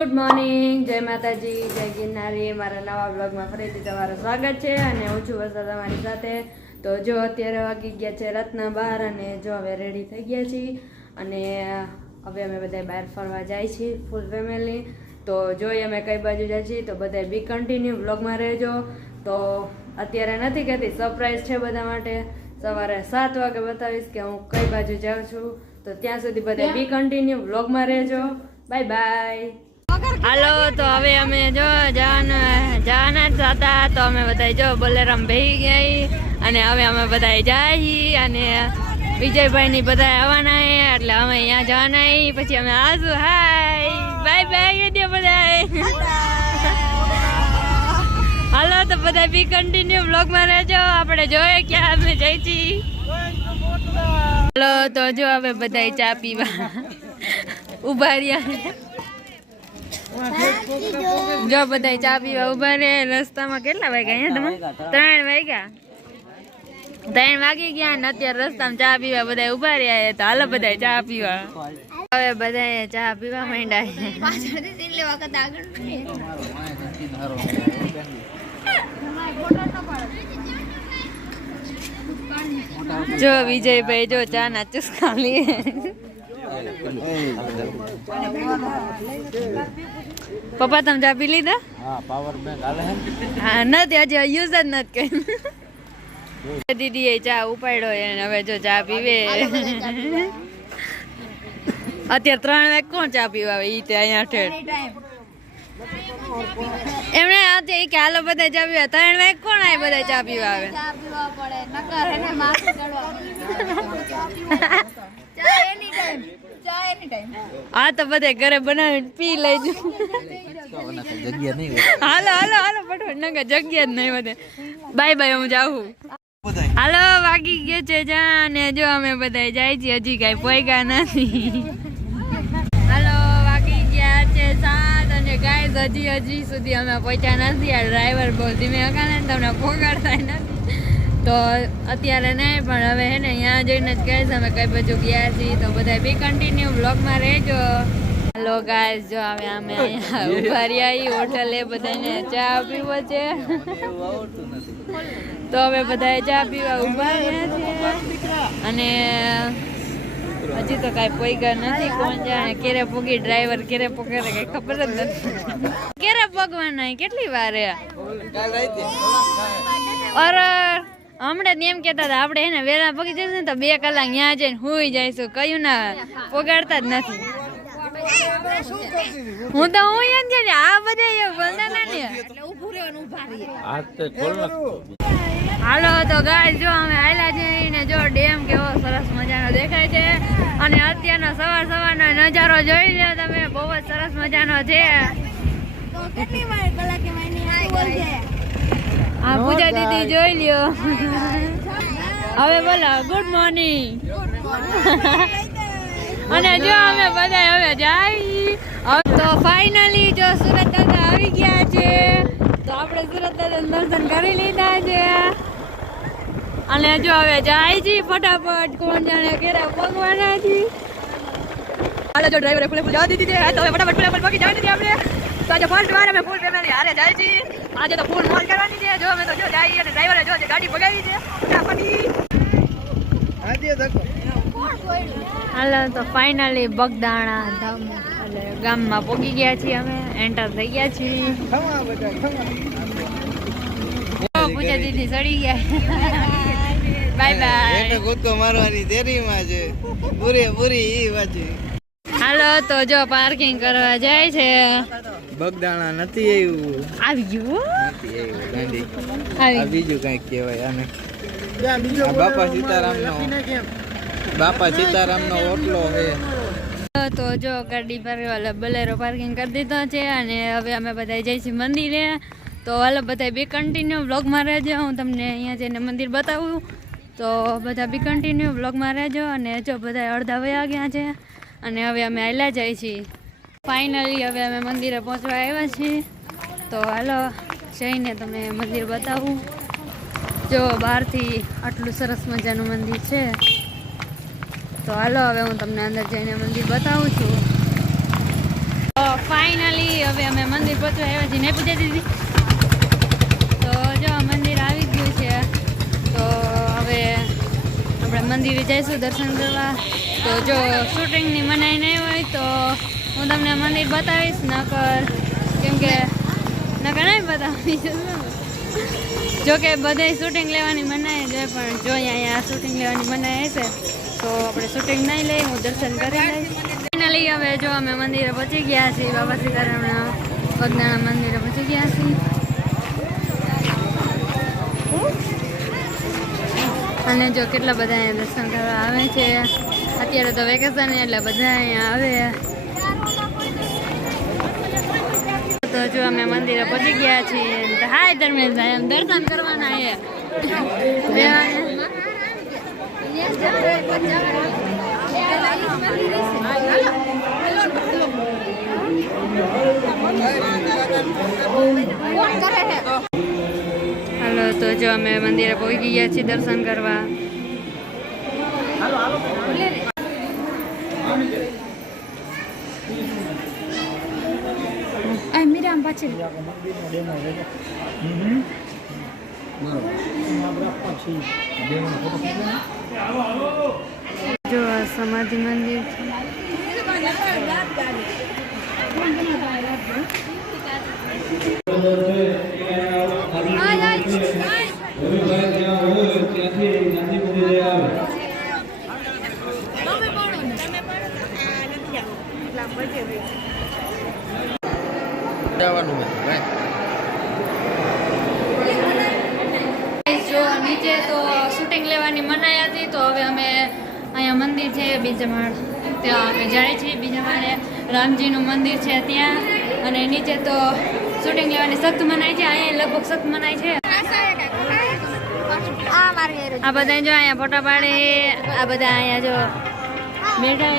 Good morning, જય માતાજી, જય ગિરનારી। મારા નવા બ્લોગમાં ફરીથી તમારું સ્વાગત છે અને હું છું વરસાદ તમારી સાથે। તો જો અત્યારે વાગી ગયા છે રાતના 12 અને જો હવે રેડી થઈ ગયા છીએ અને હવે અમે બધા બહાર ફરવા જાય છીએ ફૂલ ફેમિલી। તો જોઈએ અમે કઈ બાજુ જાય છીએ તો બધા બી કન્ટિન્યુ બ્લોગમાં રહેજો। તો અત્યારે નથી કહેતી, સરપ્રાઈઝ છે બધા માટે। સવારે 7 વાગે બતાવીશ કે હું કઈ બાજુ જાઉં છું। તો ત્યાં સુધી બધા બી કન્ટિન્યુ બ્લોગમાં રહેજો। Bye bye. હાલો, તો હવે અમે જો જવાના હતા તો અમે બધા જો બોલેરામ બેહી ગયા અને હવે અમે બધા જાય અને વિજયભાઈ ની બધા આવવાના એટલે અમે અહીંયા જવાના પછી અમે આવશું। હાય બાય બાય દે બધા। હાલો, તો બધા બી કન્ટિન્યુ બ્લોગમાં રહેજો। આપણે જોઈએ ક્યાં અમે જઈ છીએ। હાલો, તો જો હવે બધા ચા પીવા ઉભા રહ્યા। જો બધા ચા પીવા ઉભા રહે રસ્તામાં। કેટલા વાગ્યા તમે? 3 વાગ્યા। 3 વાગી ગયા ને અત્યારે રસ્તામાં ચા પીવા બધા ઉભા રહ્યા। તો હાલો બધા ચા પીવા। હવે બધા ચા પીવા માંડ્યા। જો વિજયભાઈ જો ચા ના ચુસ્કા લે। પપ્પા તમે ચા પી લીધા? હા, પાવર બેંક હાલે હે? હા, નથી હજી યુઝ જ નથી કરી। દીદી એ ચા ઉપાડ્યો અને હવે જો ચા પીવે। અત્યારે 3 વાગે કોણ ચા પીવા આવે? ઈ તે અહીંયા ઠેઠ એમને આજે કે હાલો બધા ચા પીવા। 3 વાગે કોણ આવે બધા ચા પીવા આવે? હા, તો બધે ઘરે બનાવીને પી લેજો। હાલો હાલો હાલો ફટફટ, નકર જગ્યા જ નહીં બધે। બાય બાય, હું જાઉં। હાલો, વાગી ગયો છે જા ને જો અમે બધા જાય છીએ, હજી કઈ પોઈગા નથી। હાલો, વાગી ગયા છે 7 અને ગાઈસ હજી સુધી અમે પહોંચ્યા નથી। આ ડ્રાઈવર બહુ ધીમે હકાને તમને પોગાડતા નથી તો અત્યારે નહીં, પણ હવે હે ને અહીંયા જઈને જ કહીશ અમે કઈ બાજુ ગયા છીએ। તો બધા બી કન્ટિન્યુ બ્લોગમાં રહેજો। હેલો ગાઈસ, જો હવે અમે અહીંયા ઉભા રહ્યા હોટલે બધાને ચા પીવો છે તો હવે બધા ચા પીવા ઉભા રહ્યા છે અને હજી તો કાંઈ પોઈગા નથી। કોણ જાણે કેરે પોગી ડ્રાઈવર કેરે પોગે કઈ ખબર જ નથી કેરે પોગવાના કેટલી વાર અરે હમણાં એમ કેતા હતા આપણે એને વેલા પગી જઈશું ને તો 2 કલાક ત્યાં જઈને હુઈ જઈશું। કયું ના પોગાડતા જ નથી। હું તો હું એમ છે આ બધા બોલતા નથી। હાલો, તો ગાઈસ જો અમે આયલા જઈને જો ડેમ કેવો સરસ મજાનો દેખાય છે અને અત્યારનો સવારનો નજારો જોઈ લો તમે, બહુ જ સરસ મજાનો છે। હા, પૂજા દીદી જોઈ લ્યો। હવે બોલો ગુડ મોર્નિંગ। અને જો અમે બધા હવે જાય તો ફાઇનલી જો સુરત દાદા આવી ગયા છે। તો આપણે સુરત દાદા દર્શન કરી લીધા છે અને જો હવે જાય છે ફટાફટ। કોણ જાણે કેરા પગવાના છે। હાલો, જો ડ્રાઈવરે ફૂલે જવા દીધી છે તો હવે ફટાફટ પગી જવા દીધી આપણે। તો આજે ફર્સ્ટ વાર અમે ફૂલ ફેમિલી હારે જાય છે। આજે તો ફૂલ મોજ કરવાની છે। જો અમે તો જો જઈએ અને ડ્રાઈવરે જો ગાડી ભગાવી છે ફટાફટ। હાલો, તો ફાઇનલી બગદાણા ધામ એટલે ગામમાં પહોંચી ગયા છીએ અમે, એન્ટર થઈ ગયા છીએ। પૂજા દીદી ચડી ગયા। Bye bye. એટલે કૂદકો મારવાની તૈયારીમાં છે પૂરી ઈ વાજે। હાલો, તો જો પાર્કિંગ કરવા જાય છે। બગદાણા નથી આવી ગયું ગાંડી આવી આ બીજું કઈક કહેવાય આને। બાપા સીતારામનો ઓટલો છે। તો જો ગાડી પર બોલેરો પાર્કિંગ કરી દીધો છે અને હવે અમે બધા જઈશું મંદિરે। તો હાલો બધા બી કન્ટિન્યુ બ્લોગમાં રહેજો। હું તમને અહીંયા જઈને મંદિર બતાવું તો બધા બી કન્ટિન્યુ બ્લોગમાં રહેજો। અને જો બધા અડધા વયા ગયા છે અને હવે અમે આયલા જઈએ છીએ। ફાઇનલી હવે અમે મંદિરે પહોંચવા આવ્યા છીએ। તો હાલો જઈને તમને મંદિર બતાવું। જો બહારથી આટલું સરસ મજાનું મંદિર છે। તો હાલો હવે હું તમને અંદર જઈને મંદિર બતાવું છું। ફાઇનલી હવે અમે મંદિર પહોંચવા આવ્યા છીએ. નહીં પૂજા દીધી? તો જો મંદિર આવી ગયું છે. તો હવે આપણે મંદિરે જઈશું દર્શન કરવા. તો જો શૂટિંગની મનાઈ નહીં હોય તો હું તમને મંદિર બતાવીશ. કેમકે નહીં બતાવીશ. જો કે બધે શૂટિંગ લેવાની મનાઈ જ હોય, પણ જો અહીંયા શૂટિંગ લેવાની મનાઈ હશે તો આપણે શૂટિંગ નહીં લઈ, હું દર્શન કરી લઈશ. ફાઇનલી હવે જો અમે મંદિરે પહોંચી ગયા છીએ. બાબા સીતારામના બગદાણા મંદિરે પહોંચી ગયા છીએ. અને જો કેટલા બધા અહીંયા દર્શન કરવા આવે છે. અત્યારે તો વેકેશન એટલે બધા અહીંયા આવે. તો જો અમે મંદિરે પહોંચી ગયા છીએ. હાય ધર્મેશભાઈ, એમ દર્શન કરવાના છે. હાલો, તો જો અમે મંદિરે પહોંચી ગયા છીએ દર્શન કરવા. મીરામ પાછી જો આ સમાધિ મંદિર છે. જો નીચે તો શૂટિંગ લેવાની મનાઈ હતી, તો હવે અમે અહીંયા મંદિર છે બીજા માળ, ત્યાં અમે જાય છીએ. બીજા માળે રામજીનું મંદિર છે ત્યાં, અને નીચે તો શૂટિંગ લેવાની સખ્ત મનાઈ છે. અહીંયા લગભગ સખ્ત મનાઈ છે. આ બધા જો અહીંયા ફોટા પાડે. આ બધા અહીંયા જો બેઠા.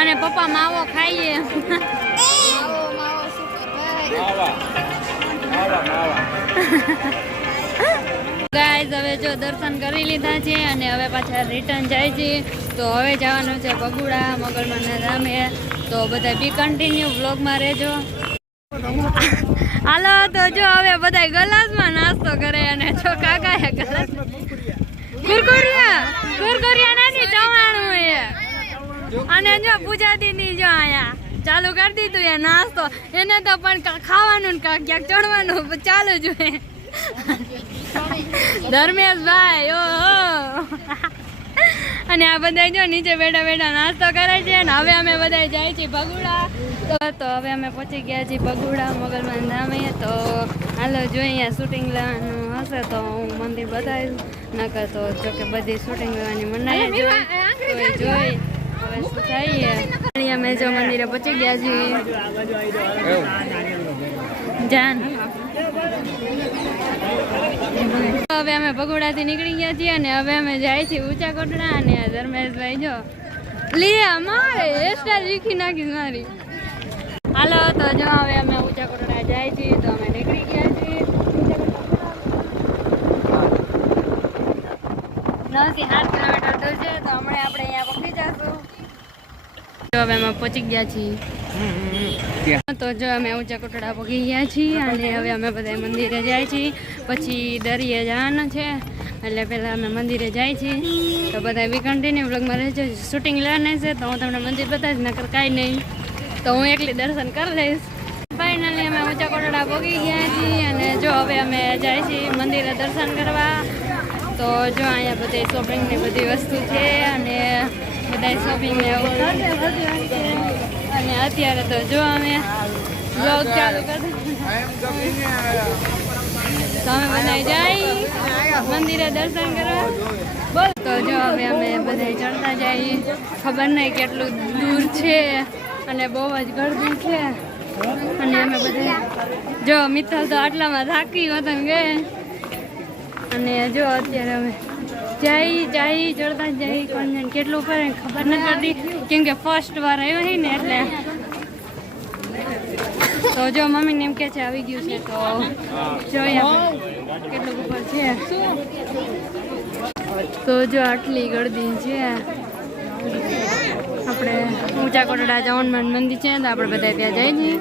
અને પપ્પા માવો ખાઈએ. ગાઈઝ હવે જો દર્શન કરી લીધા છે અને હવે પાછા રિટર્ન જાય છે. તો હવે જવાનું છે બગુડા મોગલમાના ધામે. તો બધા બી કન્ટિન્યુ વ્લોગમાં રહેજો. હાલો, તો જો હવે બધા ગલાસમાં નાસ્તો કરે. અને જો કાકાએ ગલાસ કુરકુરિયા નથી, ચવાણું એ. અને જો પૂજા દીદી જો અહીંયા ચાલુ કરી દીધું એ નાસ્તો. એને તો પણ ખાવાનું ને ક્યાંક ચડવાનું ચાલુ જ હોય. ધર્મેશભાઈ ઓહો. અને આ બધા જો નીચે બેઠા બેઠા નાસ્તો કરે છે. અને હવે અમે બધા જાય છીએ બગુડા. તો હવે અમે પહોંચી ગયા છીએ બગુડા મોગલમાન ધામે. તો હાલો, જો અહીંયા શૂટિંગ લેવાનું હશે તો હું મંદિર બતાવીશ. નકર તો જો કે બધી શૂટિંગ લેવાની મનાઈ જોઈ હવે શું થઈએ. અમે જો મંદિરે પહોંચી ગયા છીએ. જાન હવે અમે બગોડાથી નીકળી ગયા છીએ અને હવે અમે જાય છીએ ઊંચા કોટડા. અને ધર્મેશભાઈ જો લે મારે હેરસ્ટાઈલ શીખી નાખી મારી. હાલો, તો જો હવે અમે ઊંચા કોટડા જાય છીએ. તો અમે નીકળી ગયા છીએ. 9 થી 8 કિલોમીટર દૂર છે. તો હમણાં આપણે અહીંયા પકડી જશું. હવે અમે પહોંચી ગયા છીએ. તો જો અમે ઊંચા કોટડા પહોંચી ગયા છીએ. અને હવે અમે બધા મંદિરે જાય છીએ. પછી દરિયે જવાનું છે એટલે પહેલાં અમે મંદિરે જાય છીએ. તો બધા બી કન્ટિન્યુ બ્લોગમાં રહેજો. શૂટિંગ લેવાના છે તો હું તમને મંદિર બતાવીશ, નકર કાંઈ નહીં. તો હું એકલી દર્શન કરી લઈશ. ફાઇનલી અમે ઊંચા કોટડા પહોંચી ગયા છીએ. અને જો હવે અમે જાય છીએ મંદિરે દર્શન કરવા. તો જો અહીંયા બધી શોપિંગની બધી વસ્તુ છે. અને બધા શોપિંગ એવું કરશે. અને અત્યારે તો જો અમે બ્લોગ ચાલુ કરી તો અમે બધા જઈ મંદિરે દર્શન કરવા. બોલ, તો જો હવે અમે બધા ચડતા જઈએ. ખબર નહીં કેટલું દૂર છે અને બહુ જ ગરદી છે. અને અમે બધા જો મિત્તલ તો આટલામાં થાકી વતન ગયે. અને જો અત્યારે અમે જઈ ચડતા જઈ. કોણ કેટલું કરે ખબર ન પડતી, કેમ કે ફર્સ્ટ વાર આવ્યો છે ને એટલે. તો જો મમ્મીને એમ કે છે આવી ગયું છે. તો જોઈએ કેટલું ઉપર છે. તો જો આટલી ગળદી છે આપણે ઊંચા કોટડા ચામુંડ મંદિર છે તો આપણે બધા ત્યાં જાય છીએ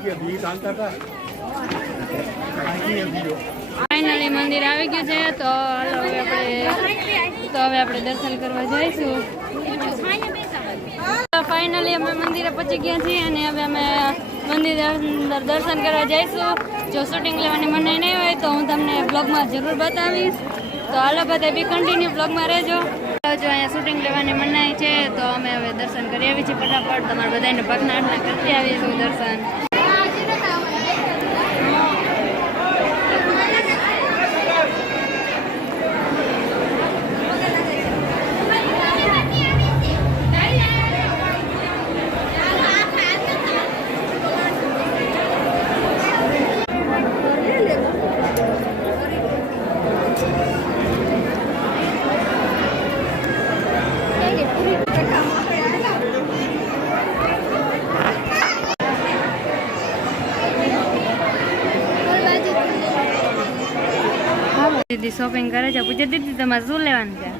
ફાઇનલી મંદિર આવી ગયું છે તો હવે આપણે દર્શન કરવા જઈશું ફાઇનલી અમે મંદિરે પહોંચી ગયા છીએ અને હવે અમે મંદિર અંદર દર્શન કરવા જઈશું જો શૂટિંગ લેવાની મનાઈ નહીં હોય તો હું તમને બ્લોગમાં જરૂર બતાવીશ તો હાલો બધા બી કન્ટિન્યુ બ્લોગમાં રહેજો જો અહીંયા શૂટિંગ લેવાની મનાઈ છે તો અમે હવે દર્શન કરી આવી છીએ ફટાફટ તમારે બધાને પગના કરતી આવીશું દર્શન દીદી શોપિંગ કરે છે પૂછે દીદી તમારે શું લેવાનું છે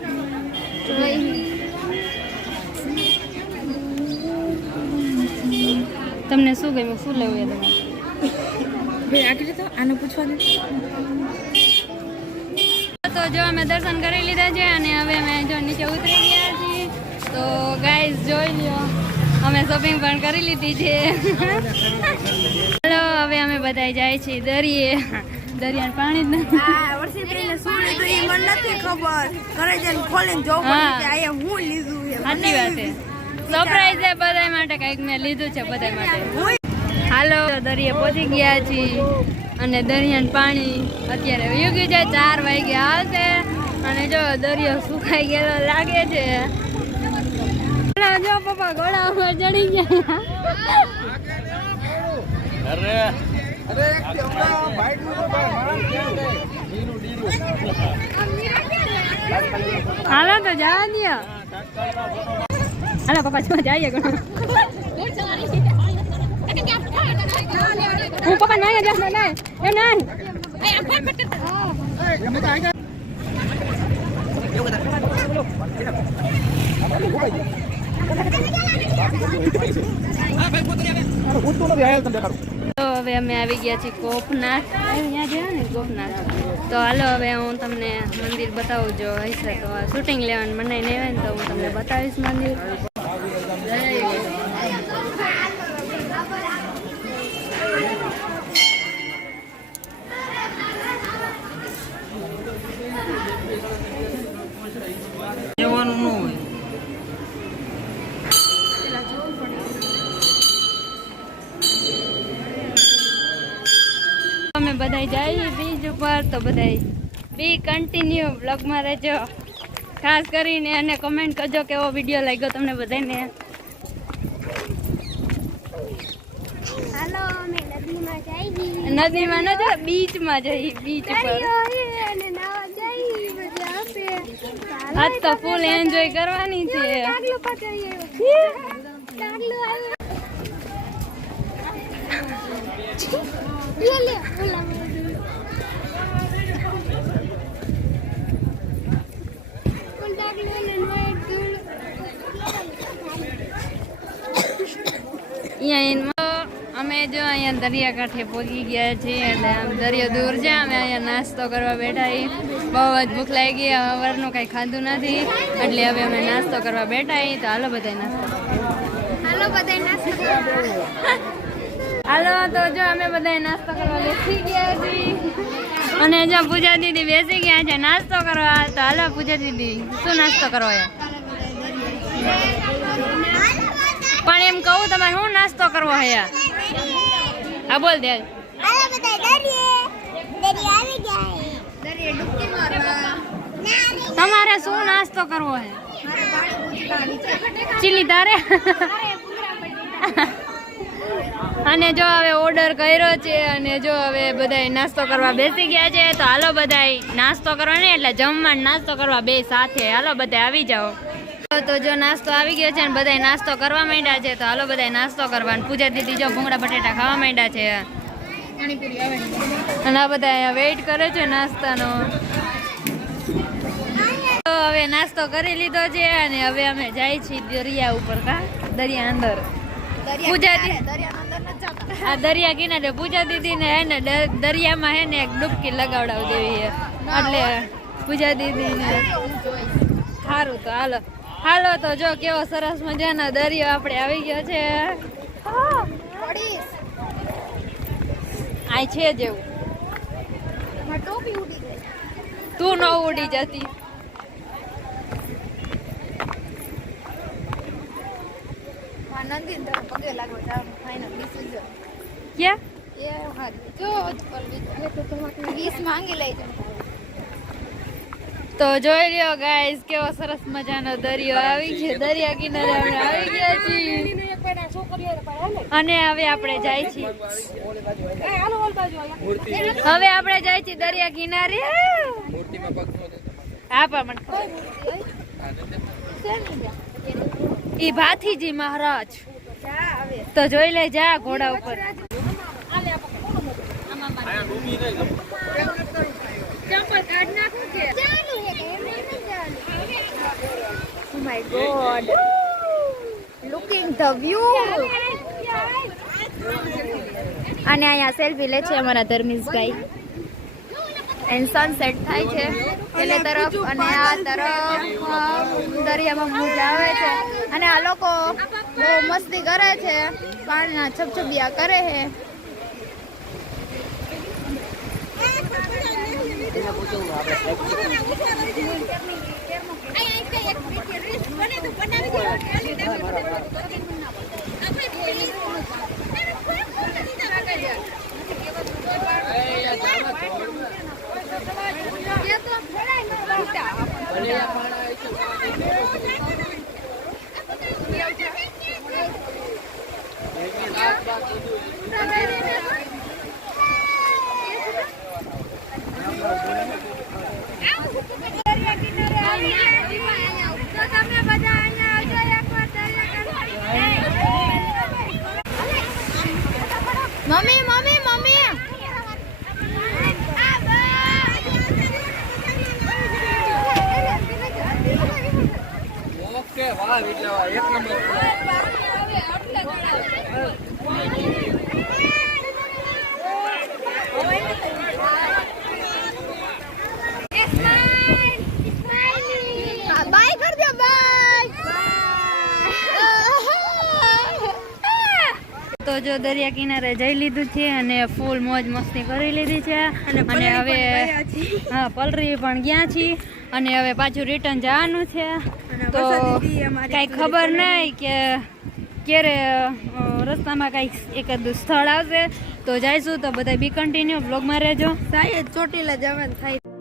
તમને શું ગમ્યું શું લેવું એ તમારે તો જો અમે દર્શન કરી લીધા છે અને હવે અમે જો નીચે ઉતરી ગયા છીએ તો ગાઈઝ જોઈ લો અમે શોપિંગ પણ કરી લીધી છે હલો હવે અમે બધા જાય છીએ દરિયે દરિયા પાણી જ નથી સાચી વાત છે સરપ્રાઈઝ છે બધા માટે કઈક મેં લીધું છે બધા માટે હાલો દરિયે પહોંચી ગયા છીએ અને દરિયાનું પાણી અત્યારે વયું ગયું છે 4 વાગે આવશે અને જો દરિયો સુકાઈ ગયેલો લાગે છે જો પપ્પા ઘોડા ઉપર ચડી ગયા હાલો તો જવા દો હાલો પપ્પા જો જઈએ હું પપ્પા નહીં જા નહીં એ નહીં તો હવે અમે આવી ગયા છીએ ગોપનાથ અહીંયા ગયા ને ગોપનાથ તો હાલો હવે હું તમને મંદિર બતાવું જો હશે તો શૂટિંગ લેવાનું મને નહીં હોય ને તો હું તમને બતાવીશ મંદિર અમે બધા જઈએ બીચ ઉપર તો બધા બી કન્ટિન્યુ બ્લોગમાં રહેજો ખાસ કરીને અને કમેન્ટ કરજો કેવો વિડીયો લાગ્યો તમને બધાને હાલો અમે નદીમાં જઈએ નદીમાં ન જો બીચમાં જઈએ બીચ ઉપર અને નાવા જઈએ મજા આવશે આજ તો ફૂલ એન્જોય કરવાની છે ટાગલો પાછળ ટાગલો આવ્યો લે ઓલા અમે જો અહીંયા દરિયાકાંઠે પહોંચી ગયા છીએ એટલે આમ દરિયો દૂર છે અમે અહીંયા નાસ્તો કરવા બેઠા છીએ બહુ જ ભૂખ લાગી ગઈ સવારનું કંઈ ખાધું નથી એટલે હવે અમે નાસ્તો કરવા બેઠા છીએ તો હાલો બધા નાસ્તો હાલો તો જો અમે બધા નાસ્તો કરવા બેસી ગયા છીએ અને જો પૂજા દીદી બેસી ગયા છે નાસ્તો કરવા તો હાલો પૂજા દીદી શું નાસ્તો કરવો છે પણ એમ કહું તમારે શું નાસ્તો કરવો છે હા બોલ દે તમારે શું નાસ્તો કરવો છે ચીલી તારે અને જો હવે ઓર્ડર કર્યો છે અને જો હવે બધાય નાસ્તો કરવા બેસી ગયા છે તો હાલો બધાય નાસ્તો કરવા નહીં એટલે જમવાનું નાસ્તો કરવા બે સાથે હાલો બધા આવી જાઓ તો જો નાસ્તો આવી ગયો છે ને બધાય નાસ્તો કરવા માંડ્યા છે તો હાલો બધાય નાસ્તો કરવા પૂજા દીદી જો ભૂંગળા બટેટા ખાવા માંડ્યા છે અને આ બધા વેઇટ કરે છે નાસ્તાનો તો હવે નાસ્તો કરી લીધો છે અને હવે અમે જાય છીએ દરિયા ઉપર કા દરિયા અંદર પૂજા આ દરિયા કિનારે પૂજા દીદી ને હે ને દરિયામાં હે ને એક ડૂબકી લગાવડાવ દેવી છે એટલે પૂજા દીદી ને સારું તો હાલો હાલો તો જો કેવો સરસ મજાનો દરિયો આપણે આવી ગયો છે આ છે જેવું તું ન ઉડી જતી તો જોઈ લ્યો ગાઈસ કેવો સરસ મજાનો દરિયો આવી છે દરિયા કિનારે આપણે આવી ગયા છીએ અને હવે આપણે જાય છીએ દરિયા કિનારે હા પણ મને ઈ ભાથીજી મહારાજ તો જોઈ લે જા ઘોડા ઉપર Oh my god. Looking the view. અને અહીંયા સેલ્ફી લે છે અમારા ધર્મેશભાઈ એન્ડ સનસેટ થાય છે પેલે તરફ અને આ તરફ દરિયામાં મજા આવે છે અને આ લોકો બહુ મસ્તી કરે છે પાણીના છબછબિયા કરે છે મમ્મી મમ્મી મમ્મી ઓકે વાહ એટલે એક નંબર બાય કર દો બાય તો જો દરિયા કિનારે જઈ લીધું છે અને ફૂલ મોજ મસ્તી કરી લીધી છે અને હવે હા પલરી પણ ગયા છીએ અને હવે પાછું રિટર્ન જવાનું છે તો કઈ ખબર નહીં કે ક્યારે રસ્તામાં કઈક એકાદ સ્થળ આવશે તો જઈશું તો બધા બી કન્ટિન્યુ બ્લોગમાં રહેજો સાહેબ ચોટીલા જવાનું થાય